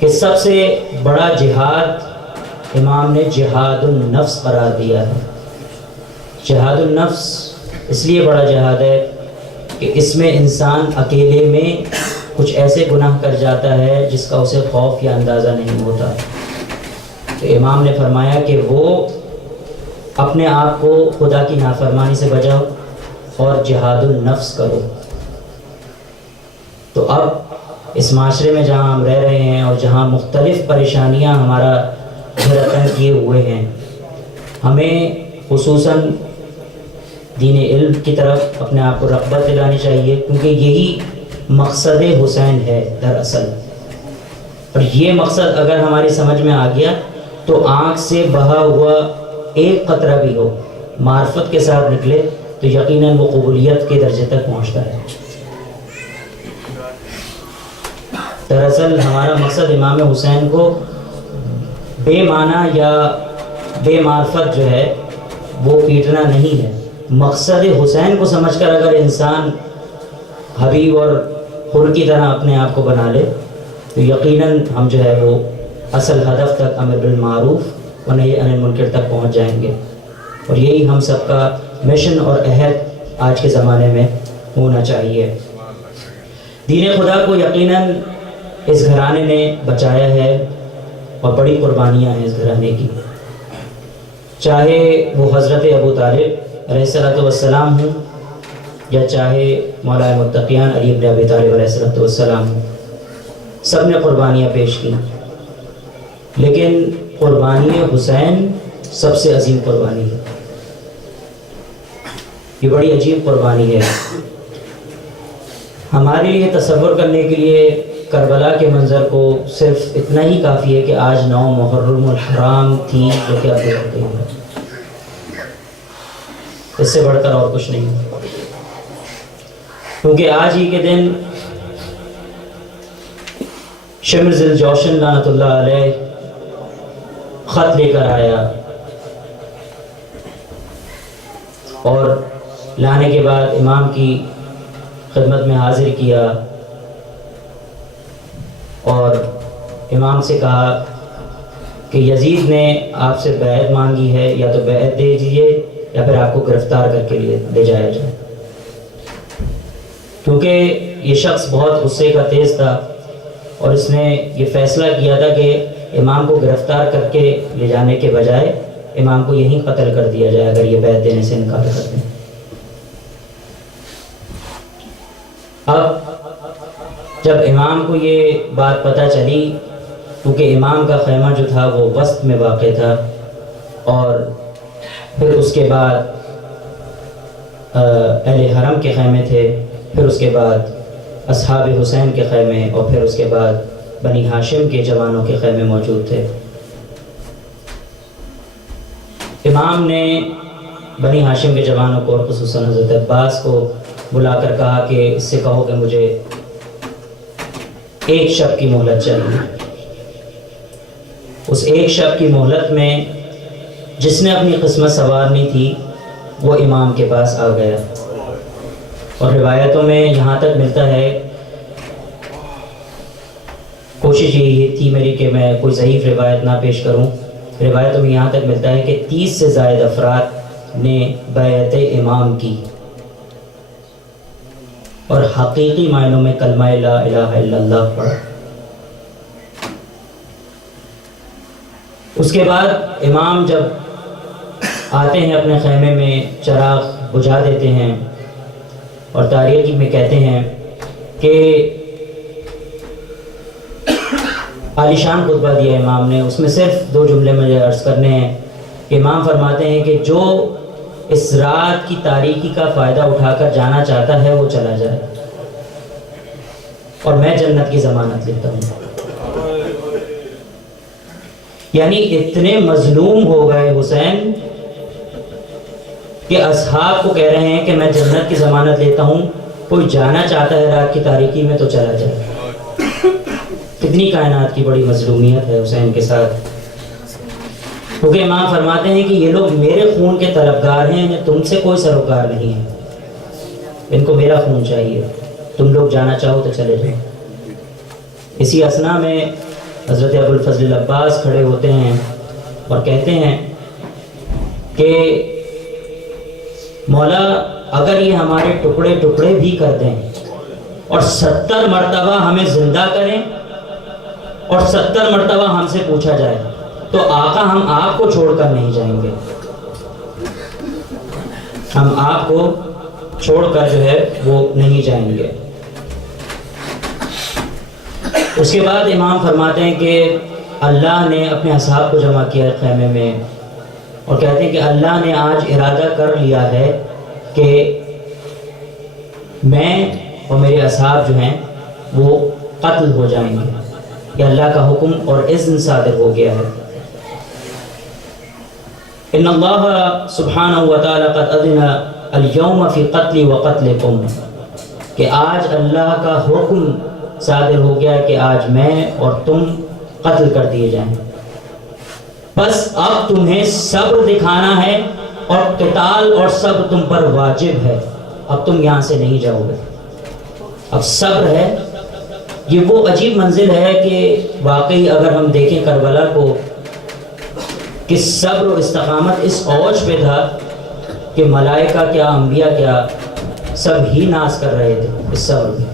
کہ سب سے بڑا جہاد امام نے جہاد النفس قرار دیا ہے۔ جہاد النفس اس لیے بڑا جہاد ہے کہ اس میں انسان اکیلے میں کچھ ایسے گناہ کر جاتا ہے جس کا اسے خوف یا اندازہ نہیں ہوتا۔ تو امام نے فرمایا کہ وہ اپنے آپ کو خدا کی نافرمانی سے بچاؤ اور جہاد النفس کرو۔ تو اب اس معاشرے میں جہاں ہم رہ رہے ہیں اور جہاں مختلف پریشانیاں ہمارا گھر کیے ہوئے ہیں، ہمیں خصوصاً دین علم کی طرف اپنے آپ کو رغبت دلانے چاہیے، کیونکہ یہی مقصد حسین ہے دراصل۔ اور یہ مقصد اگر ہماری سمجھ میں آ گیا تو آنکھ سے بہا ہوا ایک قطرہ بھی ہو معرفت کے ساتھ نکلے تو یقیناً وہ قبولیت کے درجے تک پہنچتا ہے۔ دراصل ہمارا مقصد امام حسین کو بے معنی یا بے معرفت جو ہے وہ پیٹنا نہیں ہے، مقصد حسین کو سمجھ کر اگر انسان حبیب اور حر کی طرح اپنے آپ کو بنا لے تو یقیناً ہم جو ہے وہ اصل ہدف تک امر بالمعروف و نہی عن المنکر تک پہنچ جائیں گے. اور یہی ہم سب کا مشن اور عہد آج کے زمانے میں ہونا چاہیے. دین خدا کو یقیناً اس گھرانے نے بچایا ہے اور بڑی قربانیاں ہیں اس گھرانے کی، چاہے وہ حضرت ابو طالب علیہ السلام ہوں یا چاہے مولا متقیان علی بن ابی طالب علیہ السلام ہوں. سب نے قربانیاں پیش کی، لیکن قربانی حسین سب سے عظیم قربانی ہے. یہ بڑی عجیب قربانی ہے. ہمارے لیے تصور کرنے کے لیے کربلا کے منظر کو صرف اتنا ہی کافی ہے کہ آج 9 محرم الحرام تھی جو کہ اب گزر گئی ہے. اس سے بڑھ کر اور کچھ نہیں، کیونکہ آج ہی کے دن شمر ذی الجوشن لعنت اللہ علیہ خط لے کر آیا، اور لانے کے بعد امام کی خدمت میں حاضر کیا اور امام سے کہا کہ یزید نے آپ سے بیعت مانگی ہے، یا تو بیعت دے دیجیے یا پھر آپ کو گرفتار کر کے لے جایا جائے. کیونکہ یہ شخص بہت غصے کا تیز تھا اور اس نے یہ فیصلہ کیا تھا کہ امام کو گرفتار کر کے لے جانے کے بجائے امام کو یہیں قتل کر دیا جائے اگر یہ بیعت دینے سے انکار کر دیں. اب جب امام کو یہ بات پتہ چلی، کیونکہ امام کا خیمہ جو تھا وہ وسط میں واقع تھا، اور پھر اس کے بعد اہل حرم کے خیمے تھے، پھر اس کے بعد اصحاب حسین کے خیمے، اور پھر اس کے بعد بنی ہاشم کے جوانوں کے خیمے موجود تھے. امام نے بنی ہاشم کے جوانوں کو اور خصوصاً حضرت عباس کو بلا کر کہا کہ اس سے کہو کہ مجھے 1 شب کی مہلت چاہیے. اس 1 شب کی مہلت میں جس نے اپنی قسمت سنوارنی تھی وہ امام کے پاس آ گیا. اور روایتوں میں یہاں تک ملتا ہے، کوشش یہی تھی میری کہ میں کوئی ضعیف روایت نہ پیش کروں، روایتوں میں یہاں تک ملتا ہے کہ 30 سے زائد افراد نے بیعت امام کی اور حقیقی معنوں میں کلمہ لا الہ الا اللہ پڑھا. اس کے بعد امام جب آتے ہیں اپنے خیمے میں چراغ بجھا دیتے ہیں، اور تاریخ میں کہتے ہیں کہ عالیشان خطبہ دیا امام نے. اس میں صرف 2 جملے مجھے عرض کرنے ہیں. امام فرماتے ہیں کہ جو اس رات کی تاریکی کا فائدہ اٹھا کر جانا چاہتا ہے وہ چلا جائے، اور میں جنت کی ضمانت لیتا ہوں. یعنی اتنے مظلوم ہو گئے حسین کہ اصحاب کو کہہ رہے ہیں کہ میں جنت کی ضمانت لیتا ہوں، کوئی جانا چاہتا ہے رات کی تاریکی میں تو چلا جائے. کتنی کائنات کی بڑی مظلومیت ہے حسین کے ساتھ. کیونکہ امام فرماتے ہیں کہ یہ لوگ میرے خون کے طلبگار ہیں، تم سے کوئی سروکار نہیں ہے، ان کو میرا خون چاہیے، تم لوگ جانا چاہو تو چلے جاؤ. اسی اثنا میں حضرت ابو الفضل العباس کھڑے ہوتے ہیں اور کہتے ہیں کہ مولا اگر یہ ہمارے ٹکڑے ٹکڑے بھی کر دیں اور 70 مرتبہ ہمیں زندہ کریں اور 70 مرتبہ ہم سے پوچھا جائے تو آقا ہم آپ کو چھوڑ کر نہیں جائیں گے، ہم آپ کو چھوڑ کر جو ہے وہ نہیں جائیں گے. اس کے بعد امام فرماتے ہیں کہ اللہ نے اپنے اصحاب کو جمع کیا خیمے میں اور کہتے ہیں کہ اللہ نے آج ارادہ کر لیا ہے کہ میں اور میرے اصحاب جو ہیں وہ قتل ہو جائیں گے. یہ اللہ کا حکم اور اذن صادر ہو گیا ہے. ان اللہ سبحانہ وتعالی قد اذن اليوم فی قتل و قتلکم، کہ آج اللہ کا حکم صادر ہو گیا کہ آج میں اور تم قتل کر دیے جائیں. بس اب تمہیں صبر دکھانا ہے اور قتال اور صبر تم پر واجب ہے، اب تم یہاں سے نہیں جاؤ گے، اب صبر ہے۔ یہ وہ عجیب منزل ہے کہ واقعی اگر ہم دیکھیں کربلا کو کہ صبر و استقامت اس اوج پہ تھا کہ ملائکہ کیا، انبیاء کیا، سب ہی ناز کر رہے تھے اس صبر میں۔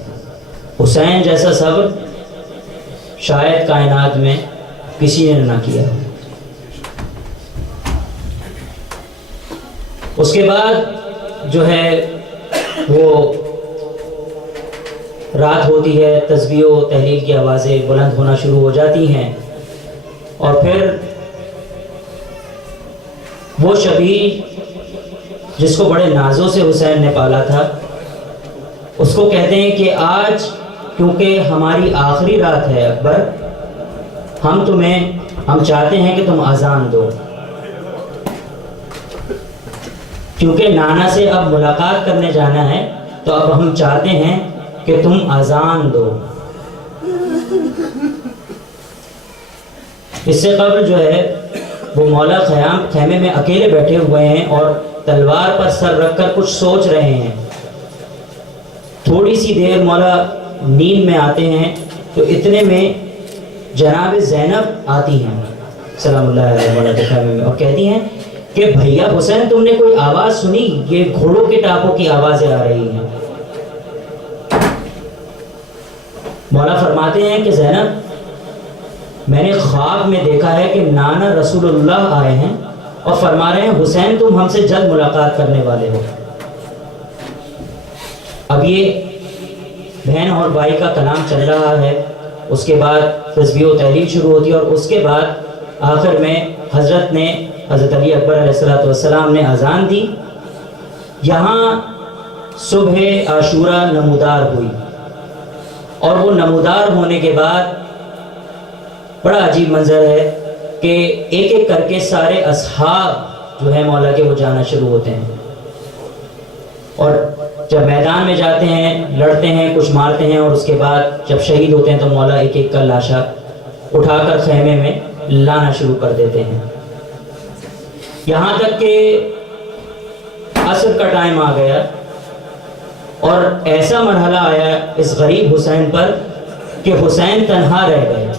حسین جیسا صبر شاید کائنات میں کسی نے نہ کیا۔ اس کے بعد جو ہے وہ رات ہوتی ہے، تسبیح و تحلیل کی آوازیں بلند ہونا شروع ہو جاتی ہیں، اور پھر وہ شبیہ جس کو بڑے نازوں سے حسین نے پالا تھا، اس کو کہتے ہیں کہ آج کیونکہ ہماری آخری رات ہے اکبر، ہم چاہتے ہیں کہ تم اذان دو، کیونکہ نانا سے اب ملاقات کرنے جانا ہے، تو اب ہم چاہتے ہیں کہ تم اذان دو۔ اس سے قبل جو ہے وہ مولا خیمے میں اکیلے بیٹھے ہوئے ہیں اور تلوار پر سر رکھ کر کچھ سوچ رہے ہیں۔ تھوڑی سی دیر مولا نیند میں آتے ہیں تو اتنے میں جناب زینب آتی ہیں سلام اللہ علیہ مولا کے خیمے میں، اور کہتی ہیں کہ بھیا حسین تم نے کوئی آواز سنی؟ یہ گھوڑوں کے ٹاپوں کی آوازیں آ رہی ہیں۔ مولا فرماتے ہیں کہ زینب، میں نے خواب میں دیکھا ہے کہ نانا رسول اللہ آئے ہیں اور فرما رہے ہیں حسین تم ہم سے جلد ملاقات کرنے والے ہو۔ اب یہ بہن اور بھائی کا کلام چل رہا ہے، اس کے بعد تسبیح و تحلیل شروع ہوتی ہے، اور اس کے بعد آخر میں حضرت علی اکبر علیہ السلام نے اذان دی۔ یہاں صبح عاشورہ نمودار ہوئی، اور وہ نمودار ہونے کے بعد بڑا عجیب منظر ہے کہ ایک ایک کر کے سارے اصحاب جو ہے مولا کے وہ جانا شروع ہوتے ہیں، اور جب میدان میں جاتے ہیں لڑتے ہیں، کچھ مارتے ہیں، اور اس کے بعد جب شہید ہوتے ہیں تو مولا ایک ایک کا لاشا اٹھا کر خیمے میں لانا شروع کر دیتے ہیں، یہاں تک کہ عصر کا ٹائم آ گیا، اور ایسا مرحلہ آیا اس غریب حسین پر کہ حسین تنہا رہ گئے۔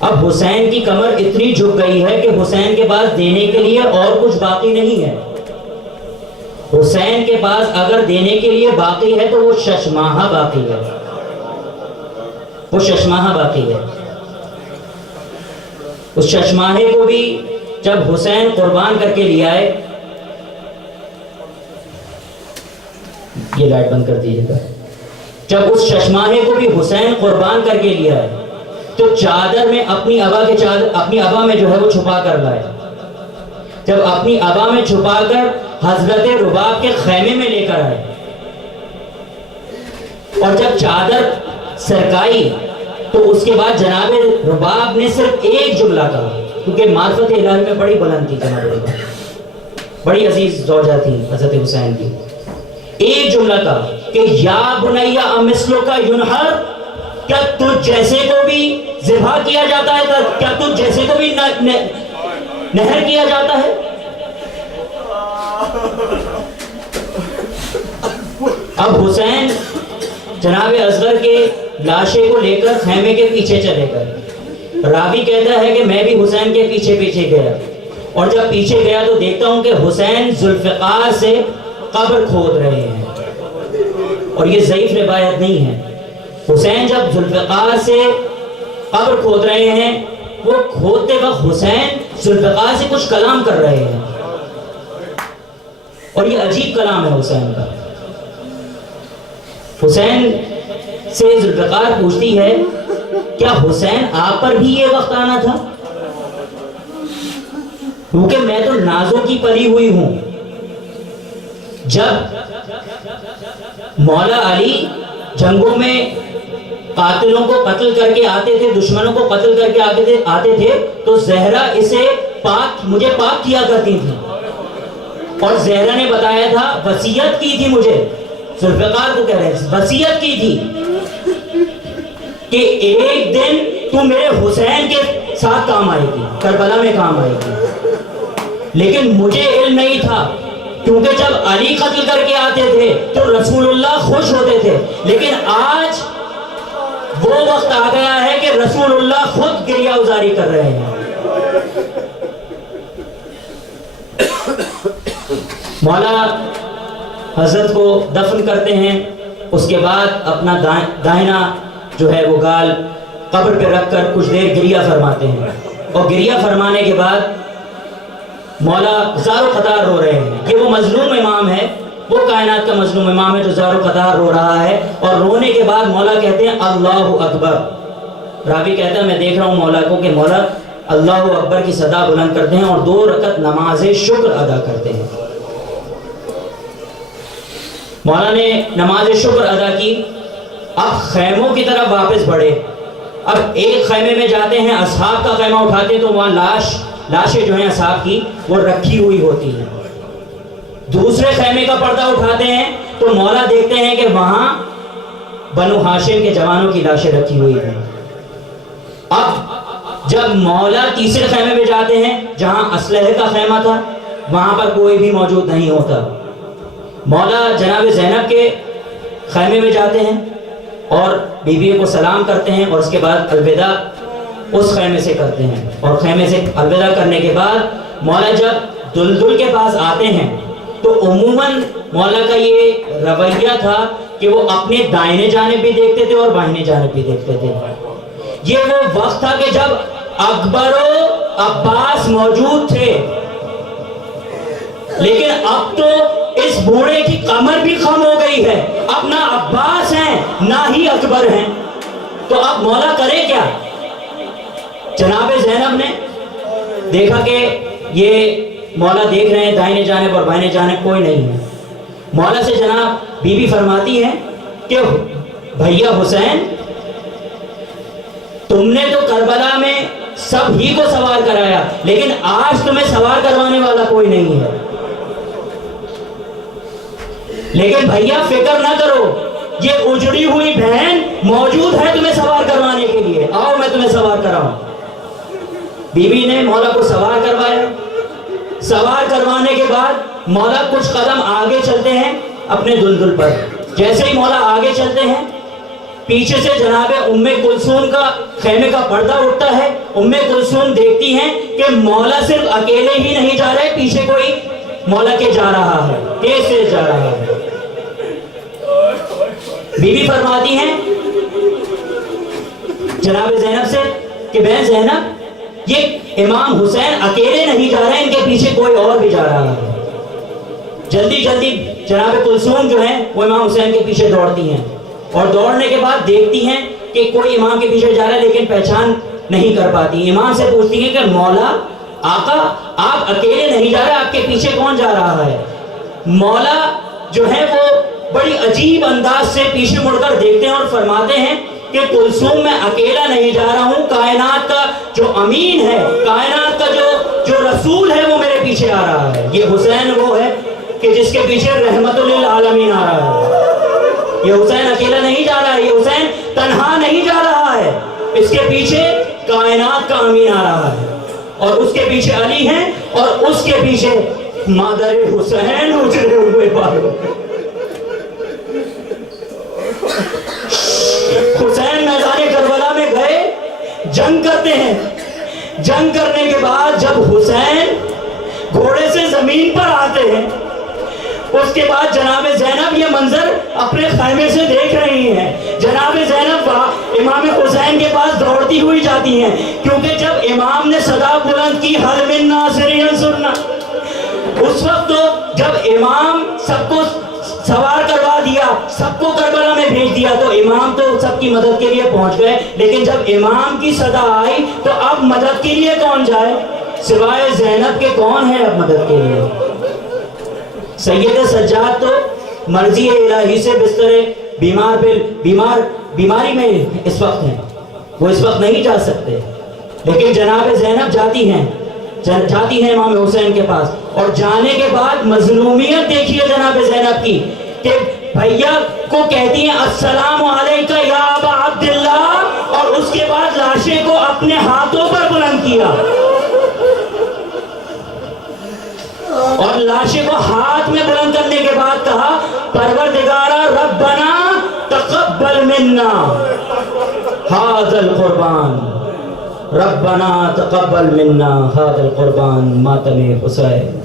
اب حسین کی کمر اتنی جھک گئی ہے کہ حسین کے پاس دینے کے لیے اور کچھ باقی نہیں ہے۔ حسین کے پاس اگر دینے کے لیے باقی ہے تو وہ ششماہہ باقی ہے، وہ ششماہہ باقی ہے۔ اس ششماہے کو بھی جب حسین قربان کر کے لے آئے، یہ لائٹ بند کر دیجیے گا، جب اس ششماہے کو بھی حسین قربان کر کے لے آئے تو چادر میں اپنی ابا میں جو ہے وہ چھپا کر لائے۔ جب اپنی ابا میں چھپا کر حضرت رباب کے خیمے میں لے کر آئے، اور جب چادر سرکائی تو اس کے بعد جناب رباب نے صرف ایک جملہ کہا، کیونکہ معرفت الہی میں بڑی بلند تھی جناب رباب، بڑی عزیز زوجہ تھی حضرت حسین کی۔ ایک جملہ کہا کہ یا بنیا امثلو کا ینہر، کیا تجھ جیسے کو بھی ذبح کیا جاتا ہے؟ کیا تجھ جیسے کو بھی نہر کیا جاتا ہے؟ اب حسین جناب اصغر کے لاشے کو لے کر خیمے کے پیچھے چلے گئے۔ راوی کہتا ہے کہ میں بھی حسین کے پیچھے پیچھے گیا، اور جب پیچھے گیا تو دیکھتا ہوں کہ حسین ذوالفقار سے قبر کھود رہے ہیں، اور یہ ضعیف روایت نہیں ہے۔ حسین جب ذوالفقار سے قبر کھود رہے ہیں، وہ کھودتے وقت حسین ذوالفقار سے کچھ کلام کر رہے ہیں، اور یہ عجیب کلام ہے حسین کا۔ حسین سے ذوالفقار پوچھتی ہے کیا حسین آپ پر بھی یہ وقت آنا تھا؟ کیونکہ میں تو نازوں کی پلی ہوئی ہوں۔ جب مولا علی جنگوں میں قاتلوں کو قتل کر کے آتے تھے، دشمنوں کو قتل کر کے آتے تھے، تو زہرا اسے مجھے پاک کیا کرتی تھی، اور زہرا نے بتایا تھا، وصیت کی تھی مجھے، ذوالفقار کو کہہ رہے ہیں، وصیت کی تھی کہ ایک دن تو میرے حسین کے ساتھ کام آئے گی، کربلا میں کام آئے گی۔ لیکن مجھے علم نہیں تھا، کیونکہ جب علی قتل کر کے آتے تھے تو رسول اللہ خوش ہوتے تھے، لیکن آج وہ وقت آ گیا ہے کہ رسول اللہ خود گریہ ازاری کر رہے ہیں۔ مولا حضرت کو دفن کرتے ہیں، اس کے بعد اپنا دائنا جو ہے وہ گال قبر پہ رکھ کر کچھ دیر گریہ فرماتے ہیں، اور گریہ فرمانے کے بعد مولا زار و قطار رو رہے ہیں۔ یہ وہ مظلوم امام ہے، وہ کائنات کا مظلوم امام ہے جو زار و قطار رو رہا ہے، اور رونے کے بعد مولا کہتے ہیں اللہ اکبر۔ راوی کہتا ہے میں دیکھ رہا ہوں مولا کو کہ مولا اللہ اکبر کی صدا بلند کرتے ہیں اور 2 رکعت نماز شکر ادا کرتے ہیں۔ مولا نے نماز شکر ادا کی، اب خیموں کی طرف واپس بڑھے۔ اب ایک خیمے میں جاتے ہیں، اصحاب کا خیمہ اٹھاتے ہیں تو وہاں لاشیں جو ہیں اصحاب کی وہ رکھی ہوئی ہوتی ہیں۔ دوسرے خیمے کا پردہ اٹھاتے ہیں تو مولا دیکھتے ہیں کہ وہاں بنو ہاشم کے جوانوں کی لاشیں رکھی ہوئی ہیں۔ اب جب مولا تیسرے خیمے میں جاتے ہیں جہاں اسلحے کا خیمہ تھا، وہاں پر کوئی بھی موجود نہیں ہوتا۔ مولا جناب زینب کے خیمے میں جاتے ہیں اور بیوی کو سلام کرتے ہیں، اور اس کے بعد الوداع اس خیمے سے کرتے ہیں، اور خیمے سے الوداع کرنے کے بعد مولا جب دلدل کے پاس آتے ہیں تو عموماً مولا کا یہ رویہ تھا کہ وہ اپنے دائنے جانب بھی دیکھتے تھے اور بائیں جانب بھی دیکھتے تھے۔ یہ وہ وقت تھا کہ جب اکبر و عباس موجود تھے، لیکن اب تو اس بوڑھے کی کمر بھی خم ہو گئی ہے، اب نہ عباس ہیں نہ ہی اکبر ہیں، تو اب مولا کرے کیا؟ جناب زینب نے دیکھا کہ یہ مولا دیکھ رہے ہیں دائیں جانب اور بائیں جانب کوئی نہیں ہے۔ مولا سے جناب بی بی فرماتی ہیں کہ بھیا حسین، تم نے تو کربلا میں سب ہی کو سوار کرایا، لیکن آج تمہیں سوار کروانے والا کوئی نہیں ہے، لیکن بھیا فکر نہ کرو، یہ اجڑی ہوئی بہن موجود ہے تمہیں سوار کروانے کے لیے، آؤ میں تمہیں سوار کراؤں۔ بی بی نے مولا کو سوار کروایا۔ سوار کروانے کے بعد مولا کچھ قدم آگے چلتے ہیں اپنے دلدل پر۔ جیسے ہی مولا آگے چلتے ہیں، پیچھے سے جناب ام کلثوم کا خیمے کا پردہ اٹھتا ہے۔ ام کلثوم دیکھتی ہیں کہ مولا صرف اکیلے ہی نہیں جا رہے، پیچھے کوئی مولا کے جا رہا ہے، تیز سے جا رہا ہے۔ بی بی فرماتی ہیں جناب زینب سے کہ بہن زینب، یہ امام حسین اکیلے نہیں جا رہے، ان کے پیچھے کوئی اور بھی جا رہا ہے۔ جلدی جلدی جناب کلثوم جو ہیں وہ امام حسین کے پیچھے دوڑتی ہیں، اور دوڑنے کے بعد دیکھتی ہیں کہ کوئی امام کے پیچھے جا رہا ہے، لیکن پہچان نہیں کر پاتی۔ امام سے پوچھتی ہیں کہ مولا آقا، آپ اکیلے نہیں جا رہے، آپ کے پیچھے کون جا رہا ہے؟ مولا جو ہے وہ بڑی عجیب انداز سے پیچھے مڑ کر دیکھتے ہیں اور فرماتے ہیں کہ کلثوم میں اکیلا نہیں جا رہا ہوں، کائنات کا جو امین ہے، کائنات کا جو رسول ہے وہ میرے پیچھے آ رہا ہے۔ یہ حسین وہ ہے کہ جس کے پیچھے رحمت للعالمین آ رہا ہے۔ یہ حسین اکیلا نہیں جا رہا ہے، یہ حسین تنہا نہیں جا رہا ہے، اس کے پیچھے کائنات کا امین آ رہا ہے، اور اس کے پیچھے علی ہیں، اور اس کے پیچھے مادر حسین اجڑے ہوئے بالوں۔ حسین میدان کربلا میں گئے، جنگ کرتے ہیں۔ جنگ کرنے کے بعد جب حسین گھوڑے سے زمین پر آتے ہیں، اس کے بعد جناب زینب یہ منظر اپنے خیمے سے دیکھ رہی ہیں۔ جناب زینب امام حسین کے پاس دوڑتی ہوئی جاتی ہیں، کیونکہ جب امام نے صدا بلند کی حل من ناصر ینصرنا، اس وقت تو جب امام سب کو سوار کروا دیا، سب کو کربلا میں بھیج دیا، تو امام تو سب کی مدد کے لیے پہنچ گئے، لیکن جب امام کی صدا آئی تو اب مدد کے لیے کون جائے؟ سوائے زینب کے کون ہے اب مدد کے لیے؟ سید سجاد تو مرضی الہی سے بستر بیماری میں اس وقت ہیں، وہ اس وقت نہیں جا سکتے، لیکن جناب زینب جاتی ہیں امام حسین کے پاس، اور جانے کے بعد مظلومیت دیکھیے جناب زینب کی کہ بھیا کو کہتی ہیں السلام علیکہ یا ابا عبداللہ، اور اس کے بعد لاشیں کو اپنے ہاتھوں پر بلند کیا۔ لاشے کو ہاتھ میں بلند کرنے کے بعد کہا پروردگارا ربنا تقبل منا هذا القربان، ربنا تقبل منا هذا القربان. ماتم حسین